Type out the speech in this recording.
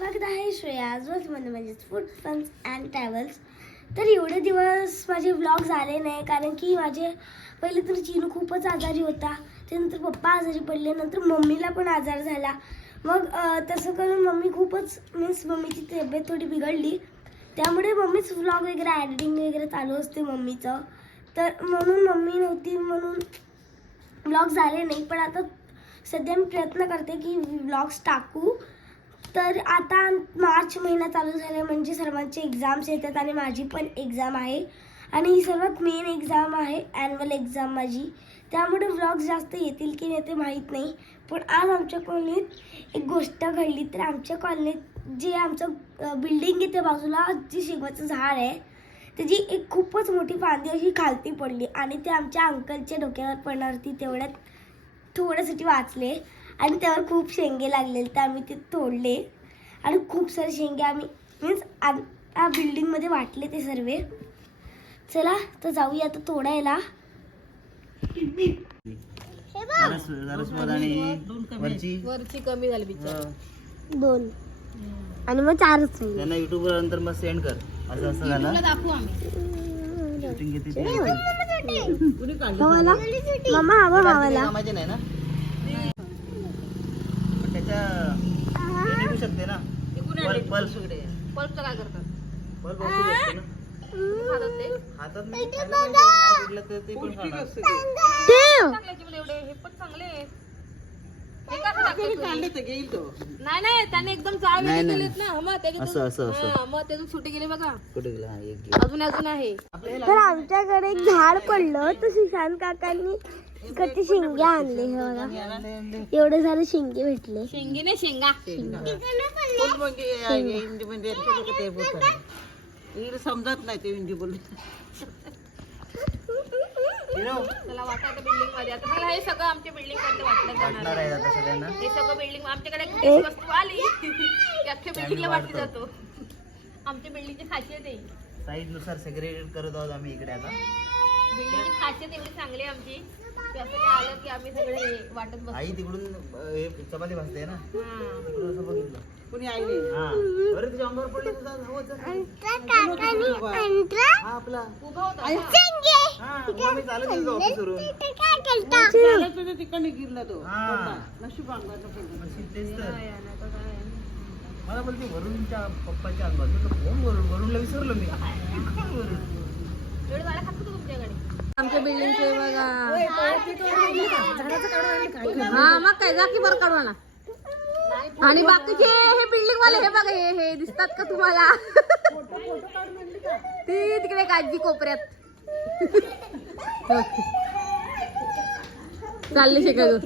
स्वागत आहे श्रेयाज मध्ये म्हणजे फूड फन्स अँड ट्रॅव्हल्स. तर एवढे दिवस माझे व्लॉग्स आले नाही कारण की माझे पहिले तर चिनू खूपच आजारी होता, त्यानंतर पप्पा आजारी पडले, नंतर मम्मीला पण आजार झाला. मग तसं करून मम्मी खूपच मम्मीची तब्येत थोडी बिघडली, त्यामुळे मम्मीच व्लॉग वगैरे एडिटिंग वगैरे चालू असते मम्मीचं. तर म्हणून मम्मी नव्हती म्हणून व्लॉग्स आले नाही. पण आता सध्या मी प्रयत्न करते की व्लॉग्स टाकू. तर आता मार्च महिना चालू झाला म्हणजे सर्वांचे एक्झाम्स येतात आणि माझी पण एक्झाम आहे आणि ही सर्वात मेन एक्झाम आहे, ॲन्युअल एक्झाम माझी. त्यामुळे व्लॉग्स जास्त येतील की नाही ते माहीत नाही. पण आज आमच्या कॉलनीत एक गोष्ट घडली. तर आमच्या कॉलनीत जे आमचं बिल्डिंग आहे त्या बाजूला जी शेवगाचं झाड आहे त्याची एक खूपच मोठी फांदी अशी खालती पडली आणि ते आमच्या अंकलच्या डोक्यावर पडणारती तेवढ्यात थोड्यासाठी वाचले आणि त्यावर खूप शेंगे लागलेले. तर आम्ही ते तोडले आणि खूप सारे शेंगे आम्ही त्या बिल्डिंगमध्ये वाटले ते सर्व. चला तर जाऊया आता तोडायला. वरची कमी झाली बिचार. 2 आणि मग 4च त्यांना YouTube वर नंतर मग सेंड कर. असं असं झालं दाखवू आम्ही. शूटिंग घेते मामा हवा मावाला कामाचे नाही ना, पण त्याच्या हे निघू शकते ना. पल्पचं काय करतात? बल्ब असू शकते ना. खातात ते? हातात नाही खायला पाहिजे. नाही भेटलं तर ते पण खाणार. टाकल्याचे मला एवढे हे पण चांगले आहेत. हे कसं टाकतात तुम्ही? नाही त्याने एकदम जाळ नाही, नाही. केलेत ना. मग असं, असं. त्याच्यातून मग त्यातून सुटे गेले बघा. कुठे गेला? हा, एक घे. अजून आहे. तर आमच्याकडे एक झाड पडलं तर सुशांत काकांनी इकडचे शेंगे आणले. हे बघा एवढे सारे शेंगे भेटले. शेंगे नाही शेंगा. समजत नाही ते हिंदी बोल. त्याला वाटायचं बिल्डिंग मध्ये. आता मला हे सगळं आमच्या बिल्डिंग मध्ये वाटलं वाटणार जाणार आहे आता सगळ्यांना. हे सगळं बिल्डिंग आमच्याकडे एक वस्तू आली की अख्ख्या बिल्डिंगला वाटली जातो. आमच्या बिल्डिंगची खासियत आहे. साईज नुसार सेग्रेगेट करत आहोत आम्ही इकडे आता. बिल्डिंगची खासियत एवढी चांगली आहे आमची की असं काय आलं की आम्ही सगळे वाटत बसतो. आई तिकडून हे चपाती भाजते ना, हा. तिकडून असं बघितलं. कुणी आईने हा, अरे तुझ्या अंगावर पडली तुझा धावत हा आपला. उभा होता का? हा, मग मी चालत गेलो ऑफिसवरून. तुझ्या ठिकाणी गिरला तो. हा. नशीब अंगाचं पडलं. नशीब तेच तर. काय आहे ना, आता काय आहे? मला बोलते वरुणच्या पप्पाच्या आजूबाजू कोण वरुणला विसरलो मी. कोण वरुण? एवढं झालं खात होतं तुमच्याकडे. आमच्या बिल्डिंगचे बघा. हा मग काय जा की बरं काढवाला. आणि बाकीचे हे बिल्डिंग वाले हे बघा हे दिसतात का तुम्हाला? ती तिकडे काळजी कोपऱ्यात चालले शिकायचं.